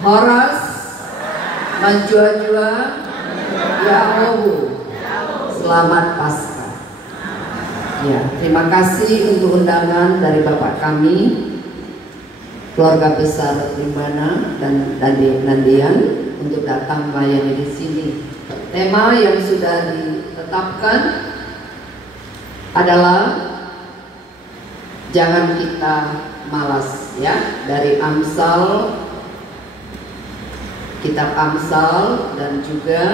Horas, Menjua-jua, Yahowu. Selamat Paskah. Ya, terima kasih untuk undangan dari Bapak kami, keluarga besar Primbana dan Nandian untuk datang melayani di sini. Tema yang sudah ditetapkan adalah jangan kita malas, ya, dari Amsal, kitab Amsal, dan juga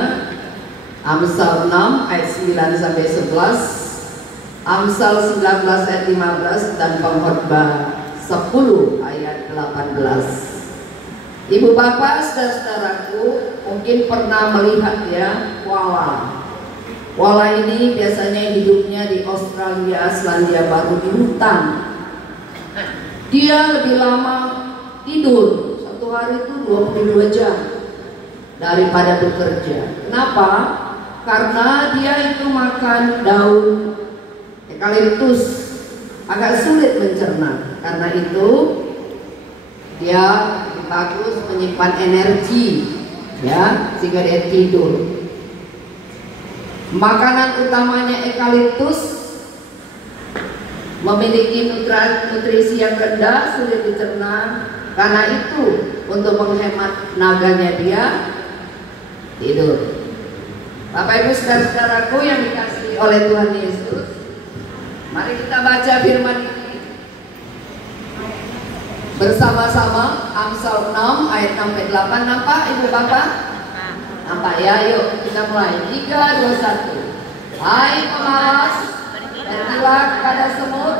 Amsal 6 ayat 9 sampai 11, Amsal 19 ayat 15, dan Pengkhotbah 10 ayat 18. Ibu bapak, saudara-saudaraku, mungkin pernah melihat ya koala. Koala ini biasanya hidupnya di Australia, Selandia Baru, di hutan. Dia lebih lama tidur, satu hari itu 22 jam daripada bekerja. Kenapa? Karena dia itu makan daun eukaliptus, agak sulit mencerna. Karena itu dia bagus menyimpan energi, ya, sehingga dia tidur. Makanan utamanya eukaliptus, memiliki nutrisi yang rendah, sulit dicerna. Karena itu untuk menghemat tenaganya dia tidur. Bapak Ibu saudara-saudaraku yang dikasihi oleh Tuhan Yesus, mari kita baca firman ini bersama-sama. Amsal 6 ayat 6-8. Nampak Ibu Bapak? Nampak ya? Yuk kita mulai. 3, 2, 1. Hai pemalas, berhentilah pada semut,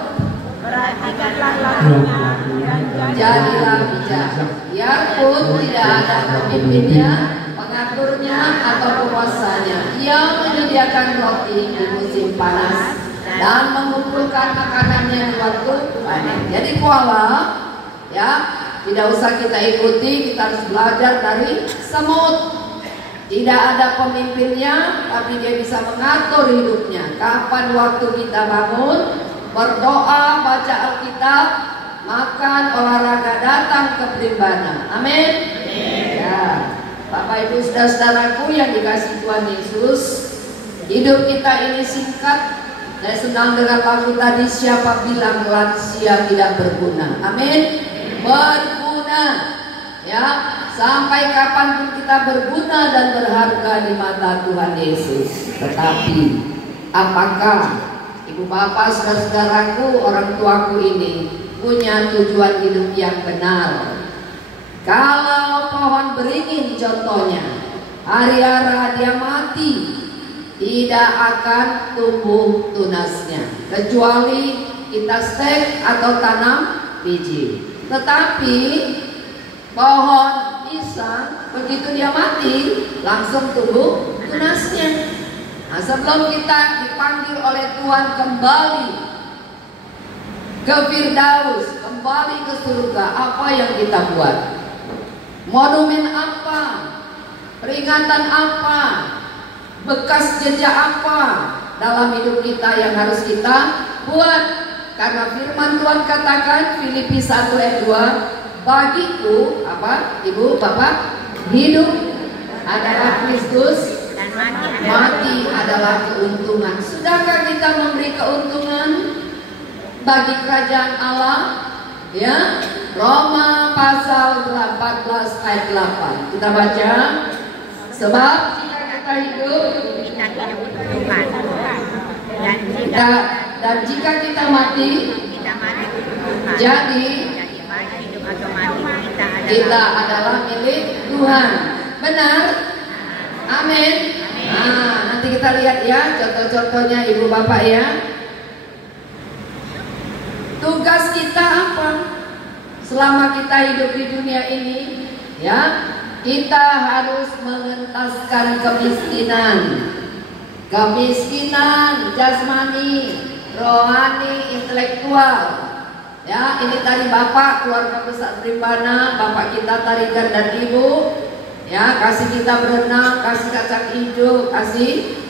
perhatikanlah lakunya, jadilah bijak. Biarpun tidak ada pemimpinnya, pengaturnya atau penguasanya, ia menyediakan roti di musim panas dan mengumpulkan makanannya di waktu panen. Jadi koala, ya, tidak usah kita ikuti, kita harus belajar dari semut. Tidak ada pemimpinnya, tapi dia bisa mengatur hidupnya. Kapan waktu kita bangun, berdoa, baca Alkitab, makan, olahraga, datang ke Primbana. Amin. Ya, Bapak Ibu saudara-saudaraku yang dikasihi Tuhan Yesus, hidup kita ini singkat. Saya senang dengan lagu tadi, siapa bilang lansia tidak berguna. Amin. Berguna, ya, sampai kapanpun kita berguna dan berharga di mata Tuhan Yesus. Tetapi apakah Ibu Bapak saudara-saudaraku, orang tuaku ini punya tujuan hidup yang benar? Kalau pohon beringin contohnya, hari-hari dia mati, tidak akan tumbuh tunasnya kecuali kita stek atau tanam biji. Tetapi pohon pisang begitu dia mati langsung tumbuh tunasnya. Nah, sebelum kita dipanggil oleh Tuhan kembali ke Firdaus, kembali ke surga, apa yang kita buat? Monumen apa? Peringatan apa? Bekas jejak apa dalam hidup kita yang harus kita buat? Karena firman Tuhan katakan, Filipi 1 ayat 2, bagiku apa Ibu Bapak, hidup adalah Kristus dan mati adalah keuntungan. Sudahkah kita memberi keuntungan bagi kerajaan Allah? Ya, Roma pasal 14 ayat 8 kita baca. Sebab jika kita hidup, dan jika kita mati, jadi kita adalah milik Tuhan. Benar? Amin. Nah, nanti kita lihat ya contoh-contohnya Ibu Bapak ya. Tugas kita apa? Selama kita hidup di dunia ini, ya, kita harus mengentaskan kemiskinan. Kemiskinan jasmani, rohani, intelektual. Ya, ini tadi Bapak keluarga besar Primbana, Bapak kita tarikan dan Ibu, ya, kasih kita berenang, kasih kacang hijau, kasih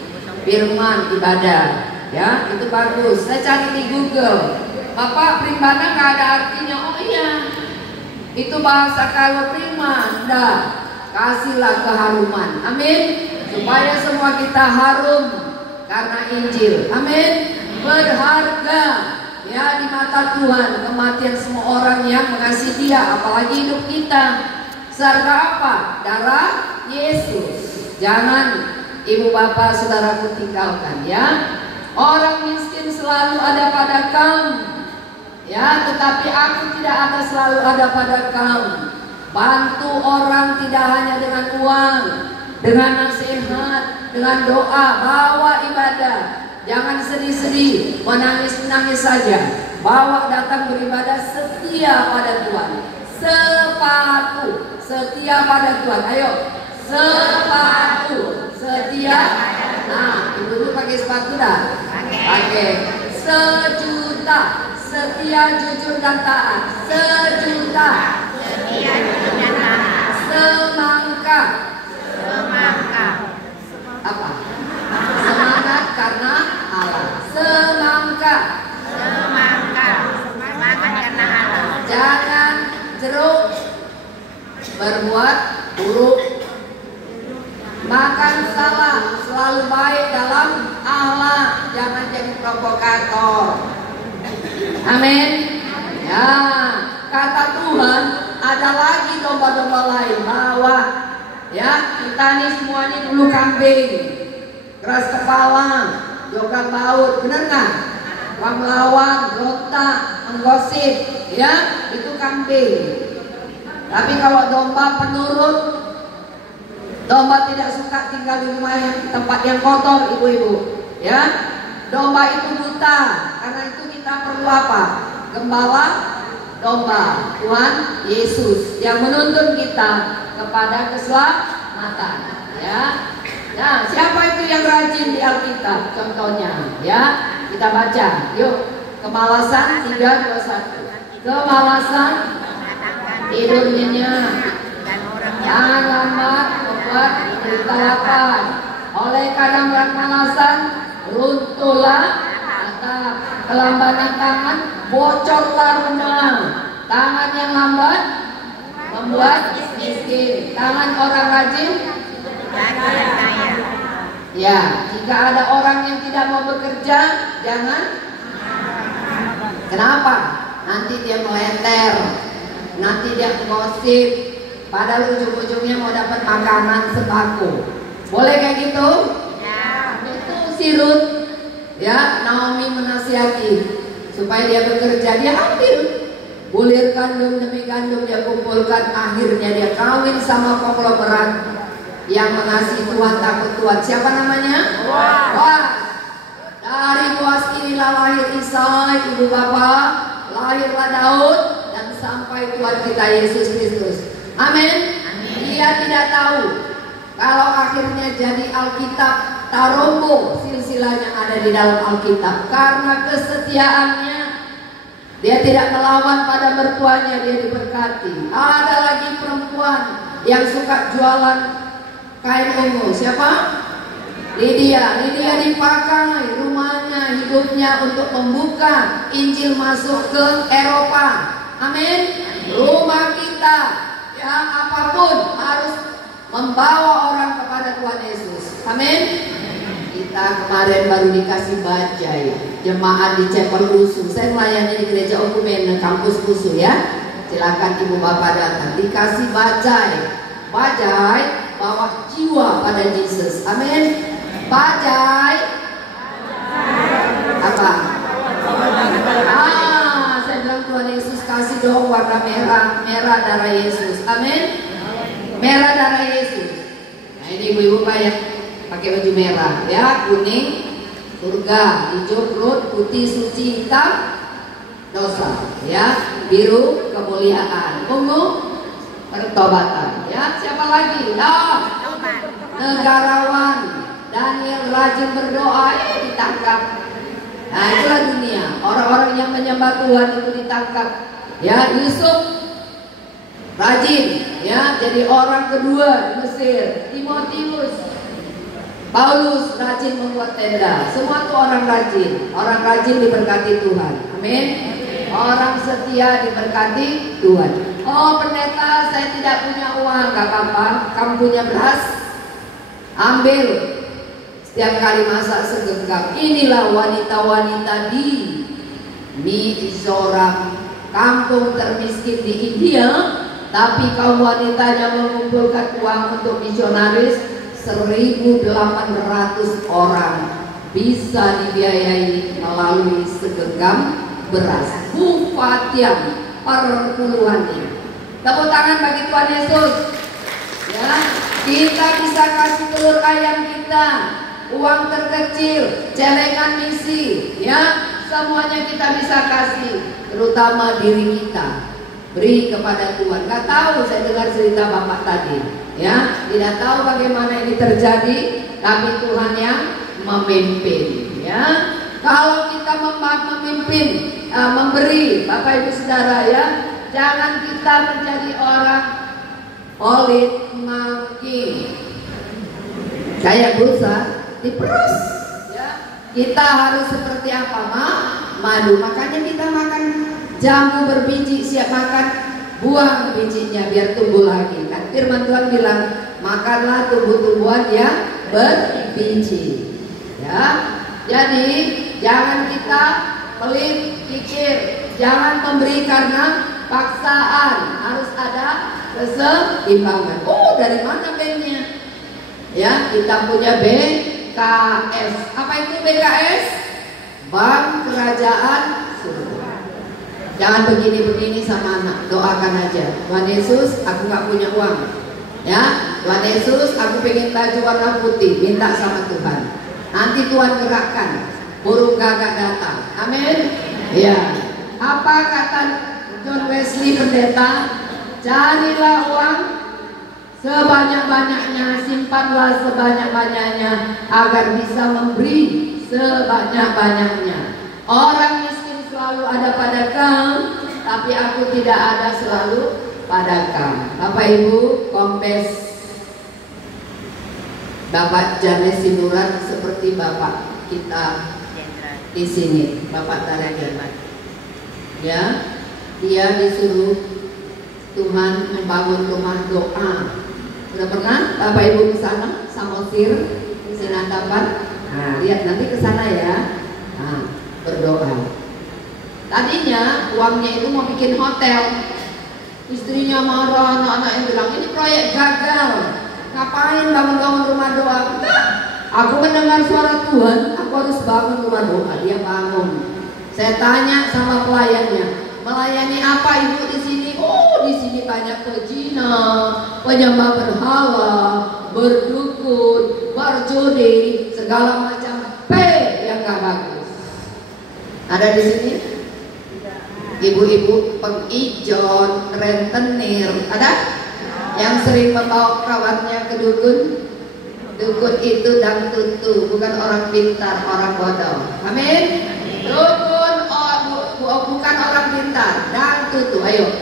firman ibadah, ya, itu bagus. Saya cari di Google, Bapak Primbana nggak ada artinya. Oh iya, Itu bahasa kalau terima, enggak. Kasihlah keharuman. Amin. Supaya semua kita harum karena Injil. Amin. Berharga ya di mata Tuhan kematian semua orang yang mengasihi Dia, apalagi hidup kita. Serta apa? Darah Yesus. Jangan ibu bapak saudaraku tinggalkan ya. Orang miskin selalu ada pada kamu ya, tetapi aku tidak akan selalu ada pada kamu. Bantu orang tidak hanya dengan uang, dengan nasihat, dengan doa, bawa ibadah. Jangan sedih-sedih, menangis-menangis saja. Bawa datang beribadah, setia pada Tuhan. Sepatu, setia pada Tuhan. Ayo, sepatu, setia. Nah, ibu pakai sepatu dah? Pakai. Sejuta, setia, jujur dan taat. Sejuta, setia, jujur dan taat. Semangka, semangka. Apa? Semangat karena Allah. Semangka, semangka. Semangat karena Allah. Jangan jeruk berbuat buruk. Makan salah, selalu baik dalam Allah. Jangan jadi provokator. Amin. Ya, kata Tuhan, ada lagi domba-domba lain. Bawa ya, kita nih semuanya dulu kambing, keras kepala, jogat baut, bener nggak? Melawan, berontak, menggosip, ya itu kambing. Tapi kalau domba penurut, domba tidak suka tinggal di rumah yang tempat yang kotor, ibu-ibu. Ya, domba itu buta. Karena itu kita perlu apa? Gembala domba, Tuhan Yesus yang menuntun kita kepada keselamatan. Ya, nah siapa itu yang rajin di Alkitab? Contohnya, ya kita baca. Yuk, Kemalasan 3:21. Kemalasan tidur nyenyak, jangan lambat membuat perintah. Oleh karena kemalasan runtuhlah atap, kelambanan tangan bocorlah rumah. Tangan yang lambat membuat miskin, tangan orang rajin jadi kaya. Ya, jika ada orang yang tidak mau bekerja, jangan. Kenapa? Nanti dia meleter, nanti dia ngosip, padahal ujung-ujungnya mau dapat makanan sembako. Boleh kayak gitu? Ya. Itu si Ruth, ya Naomi menasihati supaya dia bekerja, dia ambil bulir gandum demi gandum dia kumpulkan, akhirnya dia kawin sama konglomerat yang mengasihi Tuhan, takut Tuhan. Siapa namanya? Boaz. Dari Boaz inilah lahir Isai, ibu bapak, lahirlah Daud, dan sampai Tuhan kita Yesus Kristus. Amin. Dia tidak tahu kalau akhirnya jadi Alkitab tarombo silsilah yang ada di dalam Alkitab. Karena kesetiaannya, dia tidak melawan pada mertuanya, dia diberkati. Ada lagi perempuan yang suka jualan kain ungu. Siapa? Lydia. Lydia dipakai rumahnya, hidupnya untuk membuka Injil masuk ke Eropa. Amin. Rumah kita, ya apapun harus membawa orang kepada Tuhan Yesus. Amin. Kita kemarin baru dikasih bajai jemaat di Chapel Usu. Saya melayani di gereja Okumene kampus Usu ya. Silakan ibu bapak datang. Dikasih bajai. Bajai bawa jiwa pada Yesus. Amin. Bajai apa? Saya bilang Tuhan Yesus kasih dong warna merah, merah darah Yesus. Amin. Merah darah Yesus. Nah ini ibu-ibu ya, pakai baju merah, ya kuning surga, hijau perut, putih suci, hitam dosa, ya biru kemuliaan, ungu pertobatan. Ya siapa lagi? Negarawan Daniel rajin berdoa, ditangkap. Nah itulah dunia, orang-orang yang menyembah Tuhan itu ditangkap. Ya Yusuf rajin, ya jadi orang kedua di Mesir. Timotius, Paulus rajin membuat tenda. Semua itu orang rajin diberkati Tuhan. Amin. Orang setia diberkati Tuhan. Oh pendeta, saya tidak punya uang. Gak apa-apa, kamu punya beras, ambil. Setiap kali masak segenggam. Inilah wanita-wanita di Mizoram, kampung termiskin di India. Tapi kaum wanitanya mengumpulkan uang untuk misionaris 1.800 orang. Bisa dibiayai melalui segenggam beras. Bufatian perpuluhannya. Tepuk tangan bagi Tuhan Yesus. Ya, kita bisa kasih telur ayam kita, uang terkecil, celengan misi, ya, semuanya kita bisa kasih, terutama diri kita. Beri kepada Tuhan. Gak tahu, saya dengar cerita Bapak tadi, ya, tidak tahu bagaimana ini terjadi, tapi Tuhan yang memimpin, ya. Kalau kita memimpin, memberi, Bapak Ibu Saudara, ya, jangan kita menjadi orang olit maki, kayak busa diperus, ya. Kita harus seperti apa, madu. Makanya kita makan jamu berbiji, siap makan, buang bijinya biar tumbuh lagi. Kan firman Tuhan bilang, makanlah tumbuh-tumbuhan yang berbiji. Ya, jadi jangan kita pelit pikir, jangan memberi karena paksaan, harus ada keseimbangan. Oh, dari mana banknya? Ya, kita punya BKS. Apa itu BKS? Bank Kerajaan Surga. Jangan begini-begini sama anak, doakan aja. Tuhan Yesus, aku gak punya uang. Ya, Tuhan Yesus, aku pengen baju warna putih, minta sama Tuhan. Nanti Tuhan gerakkan, burung gagak datang. Amin. Ya. Apa kata John Wesley pendeta? Carilah uang sebanyak-banyaknya, simpanlah sebanyak-banyaknya agar bisa memberi sebanyak-banyaknya. Orang miskin selalu ada pada kamu, tapi aku tidak ada selalu pada kamu. Bapak Ibu, Kompes Bapak Janes Sinuran seperti Bapak kita di sini, Bapak Tarageman. Ya, dia disuruh Tuhan membangun rumah doa. Sudah pernah Bapak Ibu ke sana, Samosir, Sinantapan? Nah, lihat nanti ke sana ya. Nah, berdoa. Tadinya uangnya itu mau bikin hotel. Istrinya marah, anak-anaknya bilang ini proyek gagal. Ngapain bangun-bangun rumah doa? Enggak. Aku mendengar suara Tuhan, aku harus bangun rumah doa. Dia bangun. Saya tanya sama pelayannya, melayani apa ibu di sini? Oh, di sini banyak pezina, penyembah berhala, berdukun, berjudi, segala macam yang gak bagus. Ada di sini? Ibu-ibu pengijon, rentenir, ada? Yang sering membawa kawannya ke dukun? Dukun itu dangtutu, bukan orang pintar, orang bodoh. Amin. Dukun bukan orang pintar, dangtutu. Ayo.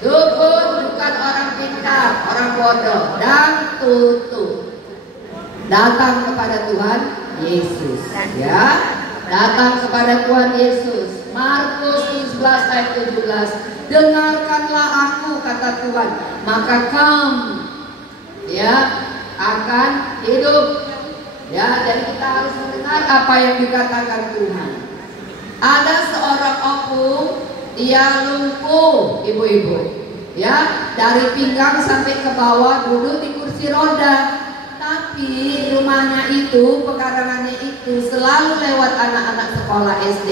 Dukun bukan orang pintar, orang bodoh, dangtutu. Datang kepada Tuhan Yesus, ya. Datang kepada Tuhan Yesus. Markus 11 ayat 17. Dengarkanlah aku, kata Tuhan, maka kamu, ya, akan hidup. Ya, jadi kita harus mendengar apa yang dikatakan Tuhan. Ada seorang opung, dia lumpuh, ibu-ibu, ya, dari pinggang sampai ke bawah, duduk di kursi roda. Tapi rumahnya itu, pekarangannya itu selalu lewat anak-anak sekolah SD.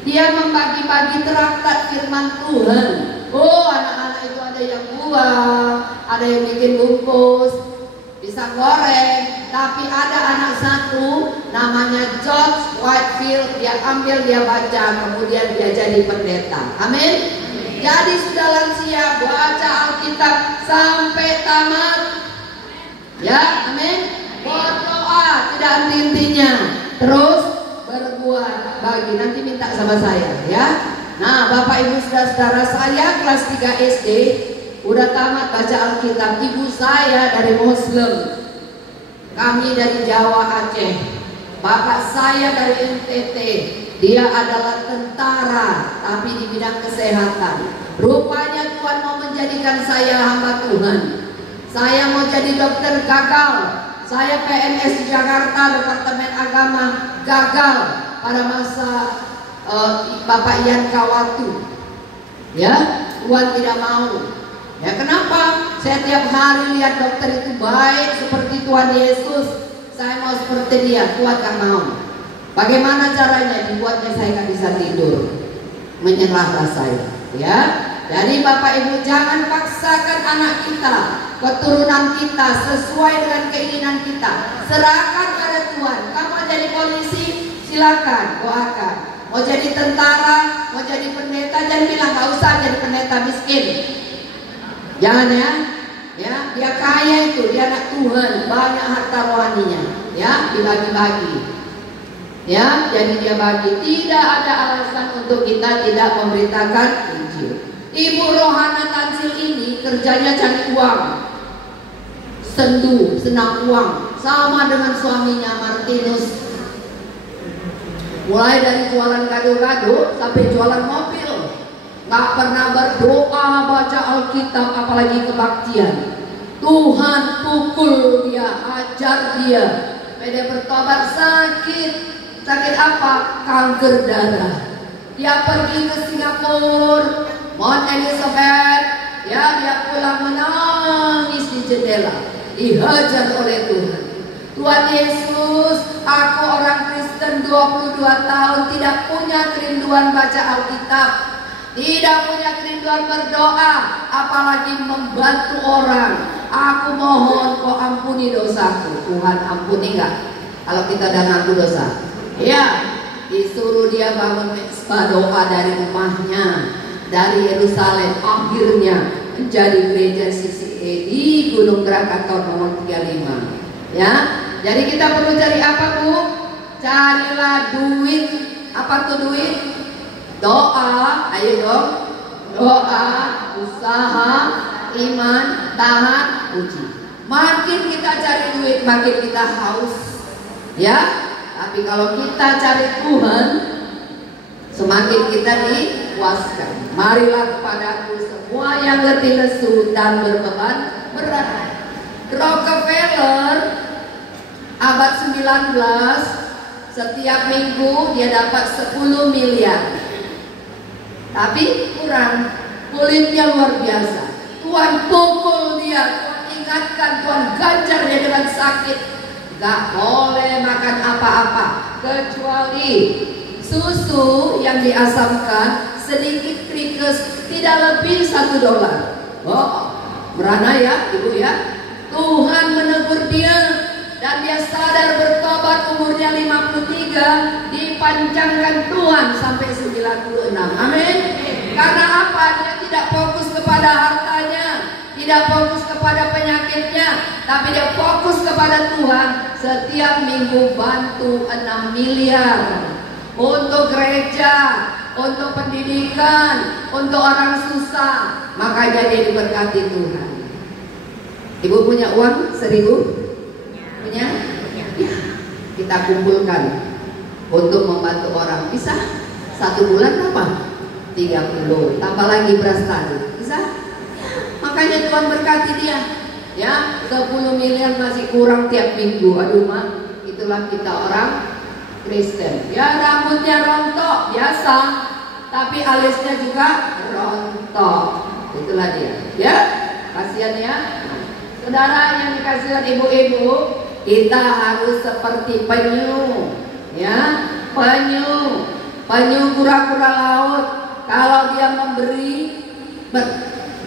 Dia membagi-bagi traktat firman Tuhan. Oh, anak-anak itu ada yang buang, ada yang bikin bungkus, bisa goreng. Tapi ada anak satu namanya George Whitefield, dia ambil, dia baca, kemudian dia jadi pendeta. Amin. Jadi sudah lansia, baca Alkitab sampai tamat. Ya, amin. Berdoa tidak henti-hentinya, terus berbuat bagi. Nanti minta sama saya, ya. Nah, Bapak Ibu saudara-saudara, saya kelas 3 SD udah tamat baca Alkitab. Ibu saya dari Muslim, kami dari Jawa Aceh, bapak saya dari NTT, Dia adalah tentara, tapi di bidang kesehatan. Rupanya Tuhan mau menjadikan saya hamba Tuhan. Saya mau jadi dokter, gagal. Saya PNS di Jakarta, Departemen Agama, gagal pada masa Bapak Ian Kawatu. Ya, Tuhan tidak mau. Ya, kenapa? Saya tiap hari lihat dokter itu baik seperti Tuhan Yesus. Saya mau seperti dia, Tuhan gak mau. Bagaimana caranya? Dibuatnya saya gak bisa tidur. Menyerahlah saya. Ya, jadi Bapak Ibu jangan paksakan anak kita, keturunan kita sesuai dengan keinginan kita. Serahkan pada Tuhan. Kamu mau jadi polisi? Silakan, doakan. Mau jadi tentara, mau jadi pendeta, jangan bilang gak usah jadi pendeta miskin. Jangan ya. Ya, dia kaya itu, dia anak Tuhan, banyak harta rohaninya. Ya, dibagi-bagi. Ya, jadi dia bagi. Tidak ada alasan untuk kita tidak memberitakan Injil. Ibu Rohana Tansil ini kerjanya cari uang, sendu, senang uang, sama dengan suaminya Martinus. Mulai dari jualan gado-gado sampai jualan mobil, gak pernah berdoa, baca Alkitab, apalagi kebaktian. Tuhan pukul dia, ajar dia. Dia bertobat, sakit. Sakit apa? Kanker darah. Dia pergi ke Singapura, Mount Elizabeth. Ya, dia pulang menangis di jendela, dihajar oleh Tuhan. Tuhan Yesus, aku orang Kristen 22 tahun tidak punya kerinduan baca Alkitab, tidak punya kerinduan berdoa, apalagi membantu orang. Aku mohon kau ampuni dosaku. Tuhan ampuni enggak kalau kita udah ngaku dosa? Ya, disuruh dia bangun mezbah doa dari rumahnya, dari Yerusalem, akhirnya menjadi gereja CCA di Gunung Krakatau nomor 35. Ya, jadi kita perlu cari apa, Bu? Carilah duit. Apa tuh duit? Doa, ayo dong. Doa, usaha, iman, tahan, uji. Makin kita cari duit, makin kita haus. Ya. Tapi kalau kita cari Tuhan, semakin kita dipuaskan. Marilah kepadaku semua yang letih lesu dan berbeban berat. Rockefeller abad 19, setiap minggu dia dapat 10 miliar. Tapi kurang, kulitnya luar biasa. Tuhan pukul dia, Tuhan ingatkan, Tuhan ganjar dia dengan sakit. Gak boleh makan apa-apa kecuali susu yang diasamkan sedikit krikes, tidak lebih $1. Oh, merana ya Ibu ya. Tuhan menegur dia dan dia sadar bertobat, umurnya 53, dipanjangkan Tuhan sampai 96. Amin. Karena apa? Dia tidak fokus kepada hartanya, tidak fokus kepada penyakitnya, tapi dia fokus kepada Tuhan. Setiap minggu bantu 6 miliar untuk gereja, untuk pendidikan, untuk orang susah. Makanya dia diberkati Tuhan. Ibu punya uang 1.000? Punya? Ya. Kita kumpulkan untuk membantu orang. Bisa? 1 bulan berapa? 30. Tambah lagi beras tadi. Bisa? Makanya Tuhan berkati dia. Ya, 10 miliar masih kurang tiap minggu. Aduh mak, itulah kita orang Kristen. Ya, rambutnya rontok biasa, tapi alisnya juga rontok. Itulah dia. Ya, kasihan ya. Saudara yang dikasihan ibu-ibu, kita harus seperti penyu. Ya, penyu kura-kura laut. Kalau dia memberi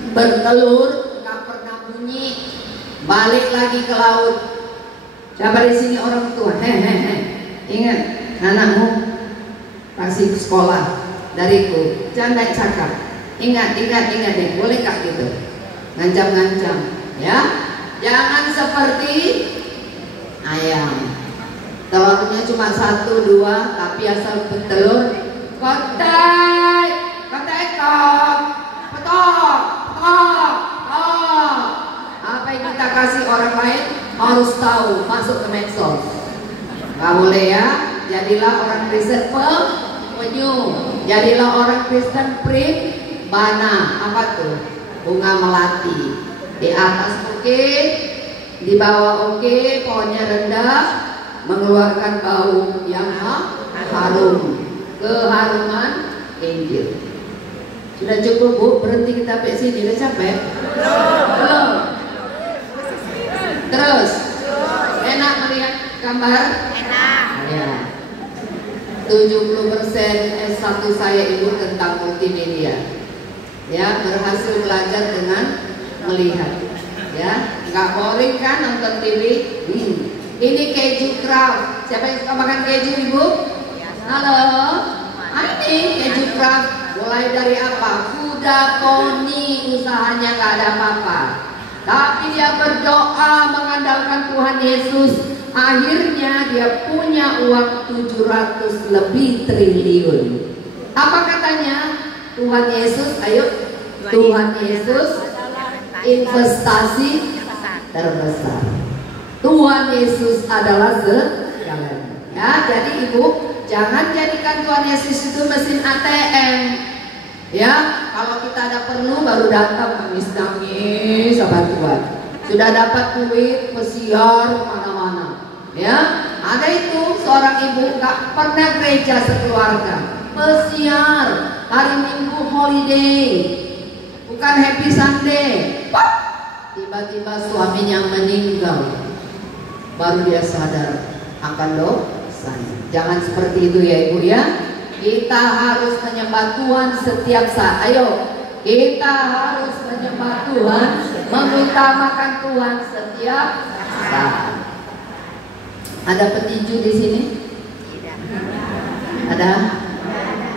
bertelur, nggak pernah bunyi, balik lagi ke laut. Siapa di sini orang tua? Hehehe. Ingat, anakmu kasih sekolah dariku, jangan naik cakap. Ingat deh, boleh nggak gitu? Ngancam-ngancam, ya. Jangan seperti ayam. Telurnya cuma 1, 2, tapi asal bertelur, kotak, petok. Apa yang kita kasih orang lain harus tahu, masuk ke medsos. Gak boleh ya. Jadilah orang Kristen penyu. Jadilah orang Kristen bana. Apa tuh? Bunga melati. Di atas oke, di bawah oke, pohonnya rendah, mengeluarkan bau yang harum, keharuman Injil. Sudah cukup Bu, berhenti kita sampai sini. Udah capek? Belum. Terus, enak melihat gambar? Enak. Ya. 70% S1 saya Ibu tentang multimedia. Ya, berhasil belajar dengan melihat. Ya, nggak boring kan nonton TV? Ini keju craft. Siapa yang suka makan keju Ibu? Halo. Ini keju craft. Mulai dari apa? Kuda poni, usahanya nggak ada apa-apa. Tapi dia berdoa mengandalkan Tuhan Yesus. Akhirnya dia punya uang 700 lebih triliun. Apa katanya? Tuhan Yesus, ayo. Tuhan Yesus investasi terbesar. Tuhan Yesus adalah segalanya. Ya, jadi Ibu, jangan jadikan Tuhan Yesus itu mesin ATM. Ya, kalau kita ada perlu baru datang nangis sama Tuhan. Sudah dapat duit, pesiar kemana-mana. Ya, ada itu seorang ibu gak pernah gereja sekeluarga, pesiar hari Minggu holiday, bukan happy Sunday. Tiba-tiba suaminya meninggal, baru dia sadar akan dosanya. Jangan seperti itu ya Ibu ya. Kita harus menyembah Tuhan setiap saat. Ayo, kita harus menyembah Tuhan, mengutamakan Tuhan setiap saat. Ada petinju di sini? Ada?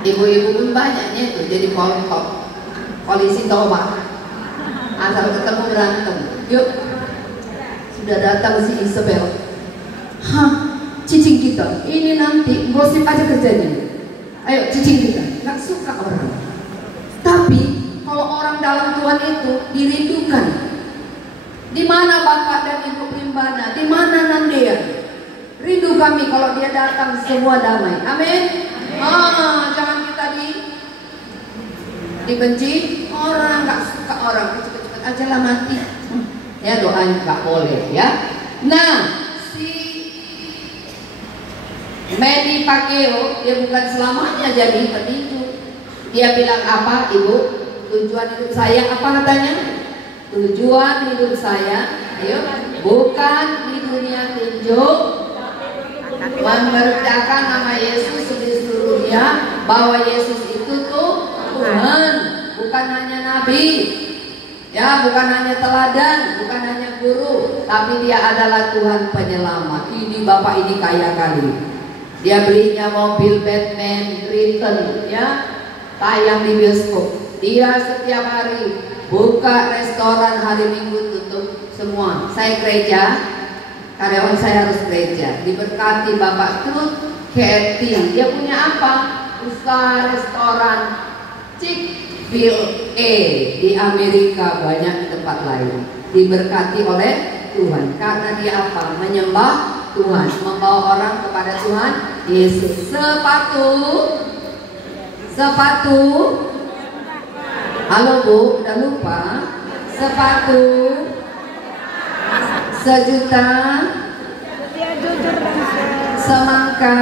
Ibu-ibu pun banyaknya itu jadi polisi toba. Asal ketemu berantem. Yuk, sudah datang si Isabel. Hah, cicing kita ini nanti gosip aja kerjanya. Ayo cicing kita, gak suka orang. Tapi kalau orang dalam Tuhan itu dirindukan. Di mana Bapak dan Ibu Primbana? Di mana Nandean? Rindu kami kalau dia datang semua damai. Amin. Jangan kita dibenci orang, nggak suka orang, cepet-cepet aja lah mati. Ya doanya nggak boleh ya. Nah, si Manny Pacquiao dia bukan selamanya jadi petinju. Dia bilang apa Ibu? Tujuan hidup saya apa katanya? Tujuan hidup saya, ayo, bukan di dunia tinju, memberitakan nama Yesus di seluruh dunia, bahwa Yesus itu tuh Tuhan, bukan hanya nabi, ya, bukan hanya teladan, bukan hanya guru, tapi dia adalah Tuhan penyelamat. Ini Bapak ini kaya kali. Dia belinya mobil Batman Britain, ya, tayang di bioskop. Dia setiap hari buka restoran, hari Minggu tutup semua. Saya gereja, karyawan saya harus gereja. Diberkati Bapak Truth Cathy. Dia punya apa? Usaha restoran Chick-fil-A di Amerika, banyak di tempat lain. Diberkati oleh Tuhan karena dia apa? Menyembah Tuhan, membawa orang kepada Tuhan Yesus. Sepatu. Halo Bu, udah lupa? Sepatu 1 juta. Semangka.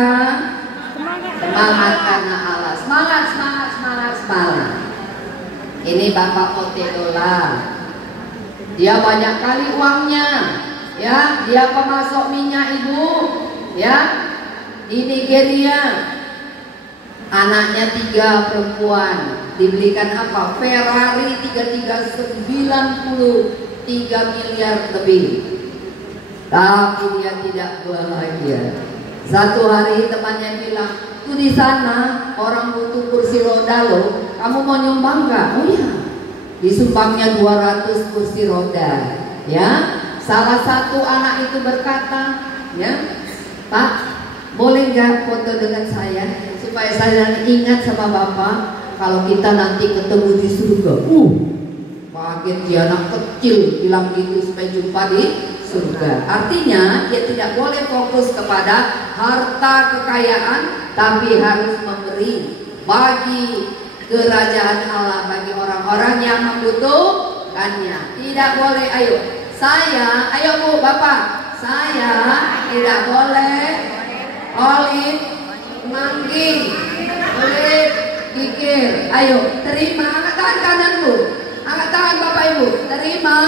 Semangat karena Allah. Semangat. Ini Bapak Otedola. Dia banyak kali uangnya. Ya, dia pemasok minyak Ibu. Ya, di Nigeria. Anaknya 3 perempuan. Dibelikan apa? Ferrari 93 miliar lebih. Tapi dia tidak bahagia. Satu hari temannya bilang, tuh di sana orang butuh kursi roda loh. Kamu mau nyumbang nggak? Oh iya. Disumbangnya 200 kursi roda. Ya. Salah satu anak itu berkata, ya, Pak, boleh nggak foto dengan saya supaya saya ingat sama Bapak kalau kita nanti ketemu di surga. Kaget dia, anak kecil bilang gitu supaya jumpa di surga. Artinya dia tidak boleh fokus kepada harta kekayaan, tapi harus memberi bagi kerajaan Allah, bagi orang-orang yang membutuhkannya. Tidak boleh, ayo Bu, Bapak, saya tidak boleh olip mangging, olip gigir. Ayo, terima. Angkat tangan kanan Bu, angkat tangan Bapak Ibu. Terima.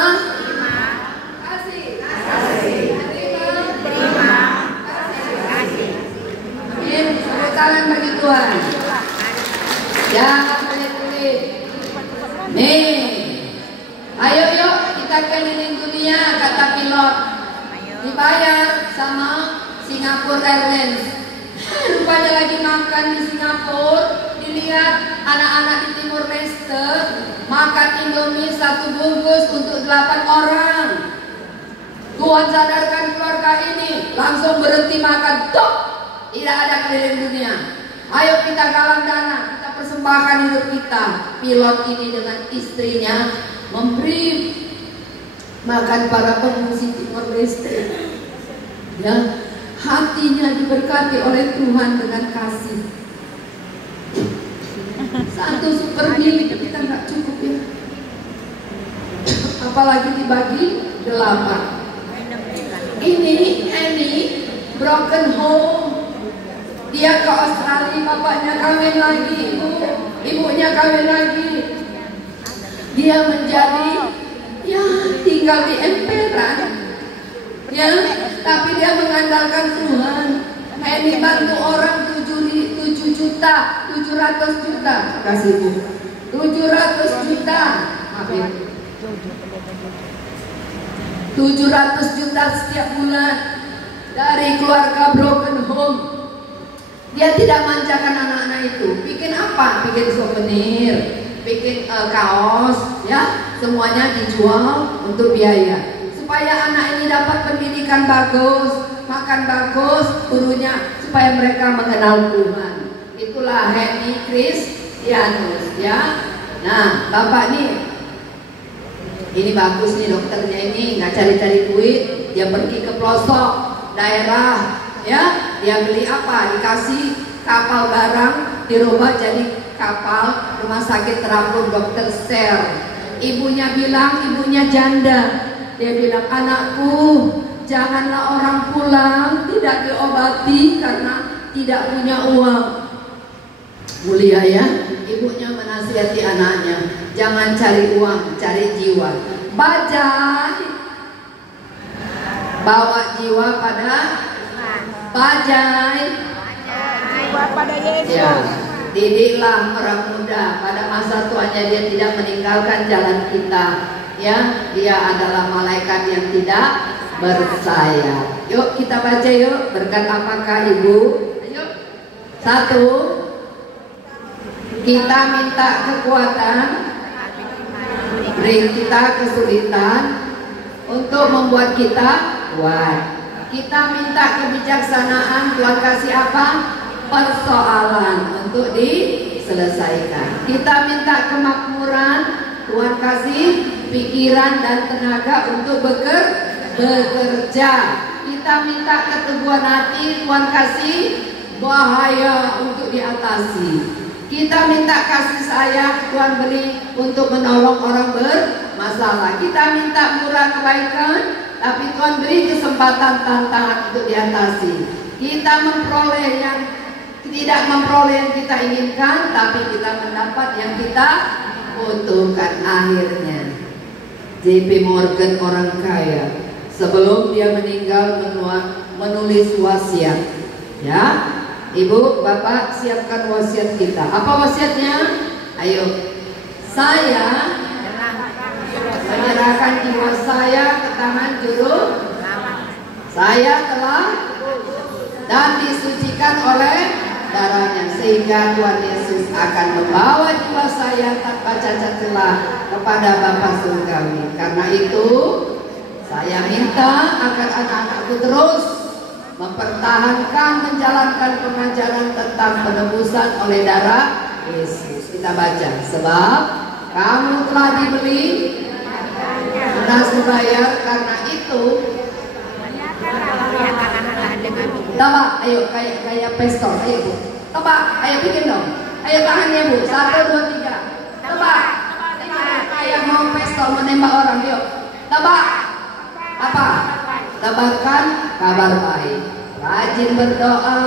Kasih. Terima. Kasih. Amin. Tepuk tangan bagi Tuhan. Jangan pelit-pelit. Nih, ayo yuk kita keliling dunia, kata pilot. Dibayar sama Singapore Airlines. Rupanya lagi makan di Singapura, dilihat anak-anak di Timur Leste makan Indomie 1 bungkus untuk 8 orang. Tuhan sadarkan keluarga ini, langsung berhenti makan. Tok, tidak ada keliling dunia. Ayo kita galang dana, kita persembahkan hidup kita. Pilot ini dengan istrinya memberi makan para pengungsi Timor Leste. Ya, hatinya diberkati oleh Tuhan dengan kasih. 1 super meal kita nggak cukup ya, apalagi dibagi 8. Ini broken home. Dia ke Australia, bapaknya kawin lagi, ibunya kawin lagi. Dia menjadi tinggal di emperan, tapi dia mengandalkan Tuhan. Ini bantu orang 700 juta, kasih Bu, 700 juta, 700 juta setiap bulan dari keluarga broken home. Dia tidak manjakan anak-anak itu. Bikin apa? Bikin souvenir, bikin kaos, ya, semuanya dijual untuk biaya. Supaya anak ini dapat pendidikan bagus, makan bagus, gurunya, supaya mereka mengenal Tuhan. Itulah Henny Kristianus, ya. Nah, Bapak nih, ini bagus nih dokternya ini, nggak cari-cari duit, dia pergi ke pelosok daerah. Ya, dia beli apa? Dikasih kapal barang, dirubah jadi kapal rumah sakit terapung Dr. Ser. Ibunya bilang, ibunya janda. Dia bilang, anakku, janganlah orang pulang tidak diobati karena tidak punya uang. Mulia ya, ibunya menasihati anaknya, jangan cari uang, cari jiwa. Bajai, bawa jiwa pada bajai pada Yesus. ya, didiklah orang muda pada masa tuanya, dia tidak meninggalkan jalan kita, ya, dia adalah malaikat yang tidak bersayap. Yuk kita baca yuk, berkat apakah Ibu? Ayo. 1, kita minta kekuatan, beri kita kesulitan untuk membuat kita kuat. Kita minta kebijaksanaan, Tuhan kasih apa? Persoalan untuk diselesaikan. Kita minta kemakmuran, Tuhan kasih pikiran dan tenaga untuk bekerja. Kita minta keteguhan hati, Tuhan kasih bahaya untuk diatasi. Kita minta kasih sayang, Tuhan beri untuk menolong orang bermasalah. Kita minta murah kebaikan, tapi Tuhan beri kesempatan tantangan untuk diatasi. Kita tidak memperoleh yang kita inginkan, tapi kita mendapat yang kita butuhkan. Akhirnya JP Morgan, orang kaya, sebelum dia meninggal menulis wasiat. Ya, Ibu, Bapak, siapkan wasiat kita. Apa wasiatnya? Ayo, saya menyerahkan jiwa saya ke tangan juru. Saya telah dan disucikan oleh darahnya, sehingga Tuhan Yesus akan membawa jiwa saya tanpa cacat celah kepada Bapa Surgawi. Karena itu saya minta agar anak-anakku terus mempertahankan, menjalankan pengajaran tentang penebusan oleh darah Yesus. Kita baca, sebab kamu telah dibeli, lunas dibayar, karena itu tebak, ayo kayak pistol, ayo Bu, tebak, ayo bikin dong, Ayo tangannya Bu, 1, 2, 3. Tebak. Kayak mau pistol menembak orang, yuk. Tebak. Apa? Tebakan kabar baik. Rajin berdoa,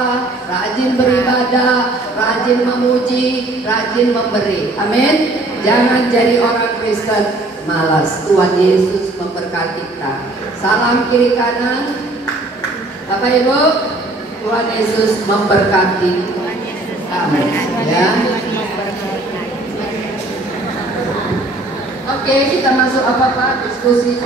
rajin beribadah, rajin memuji, rajin memberi. Amin. Jangan jadi orang Kristen malas. Tuhan Yesus memberkati kita. Salam kiri kanan. Bapak Ibu, Tuhan Yesus memberkati. Amin. Ya. Oke, kita masuk apa Pak? Diskusi.